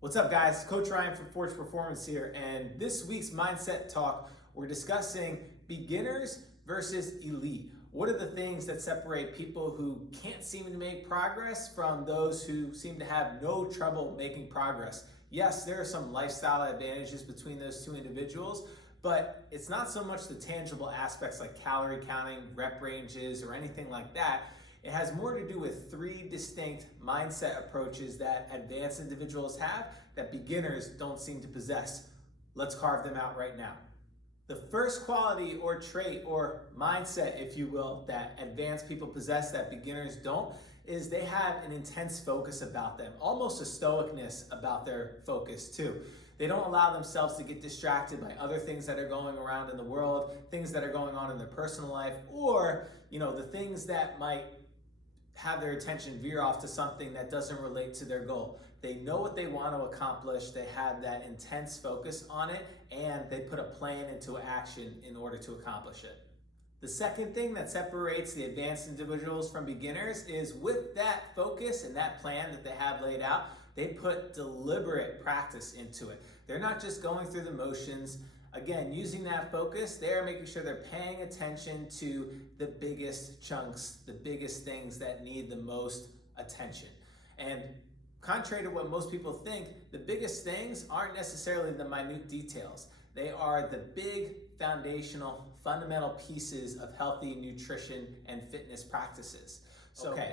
What's up, guys? Coach Ryan from Forge Performance here, and this week's Mindset Talk, we're discussing beginners versus elite. What are the things that separate people who can't seem to make progress from those who seem to have no trouble making progress? Yes, there are some lifestyle advantages between those two individuals, but it's not so much the tangible aspects like calorie counting, rep ranges, or anything like that. It has more to do with three distinct mindset approaches that advanced individuals have that beginners don't seem to possess. Let's carve them out right now. The first quality or trait or mindset, if you will, that advanced people possess that beginners don't is they have an intense focus about them, almost a stoicness about their focus too. They don't allow themselves to get distracted by other things that are going around in the world, things that are going on in their personal life, or the things that might have their attention veer off to something that doesn't relate to their goal. They know what they want to accomplish, they have that intense focus on it, and they put a plan into action in order to accomplish it. The second thing that separates the advanced individuals from beginners is with that focus and that plan that they have laid out, they put deliberate practice into it. They're not just going through the motions. Again, using that focus, they're making sure they're paying attention to the biggest chunks, the biggest things that need the most attention. And contrary to what most people think, the biggest things aren't necessarily the minute details. They are the big foundational, fundamental pieces of healthy nutrition and fitness practices.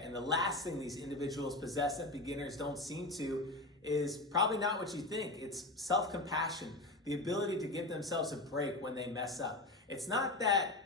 And the last thing these individuals possess that beginners don't seem to is probably not what you think. It's self-compassion, the ability to give themselves a break when they mess up. It's not that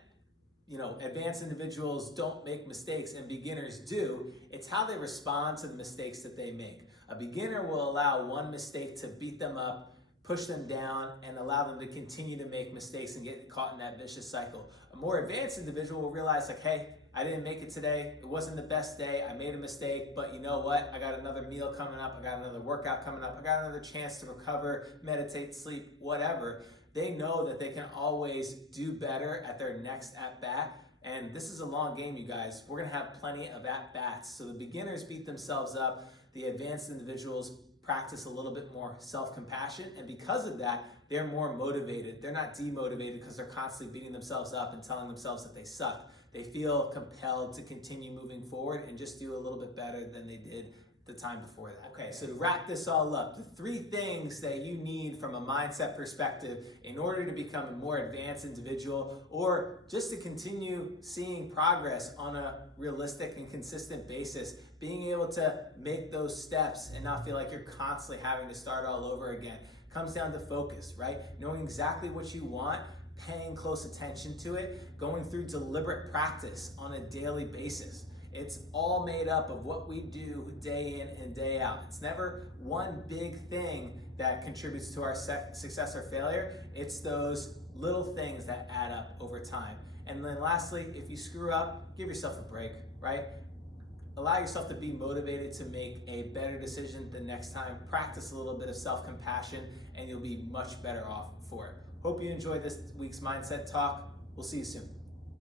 advanced individuals don't make mistakes and beginners do. It's how they respond to the mistakes that they make. A beginner will allow one mistake to beat them up, push them down, and allow them to continue to make mistakes and get caught in that vicious cycle. A more advanced individual will realize, hey, I didn't make it today. It wasn't the best day. I made a mistake, but you know what? I got another meal coming up. I got another workout coming up. I got another chance to recover, meditate, sleep, whatever. They know that they can always do better at their next at-bat. And this is a long game, you guys. We're gonna have plenty of at-bats. So the beginners beat themselves up. The advanced individuals practice a little bit more self-compassion, and because of that, they're more motivated. They're not demotivated because they're constantly beating themselves up and telling themselves that they suck. They feel compelled to continue moving forward and just do a little bit better than they did the time before that. Okay, so to wrap this all up, the three things that you need from a mindset perspective in order to become a more advanced individual or just to continue seeing progress on a realistic and consistent basis, being able to make those steps and not feel like you're constantly having to start all over again, comes down to focus, right? Knowing exactly what you want, paying close attention to it, going through deliberate practice on a daily basis. It's all made up of what we do day in and day out. It's never one big thing that contributes to our success or failure. It's those little things that add up over time. And then lastly, if you screw up, give yourself a break, right? Allow yourself to be motivated to make a better decision the next time. Practice a little bit of self-compassion and you'll be much better off for it. Hope you enjoyed this week's Mindset Talk. We'll see you soon.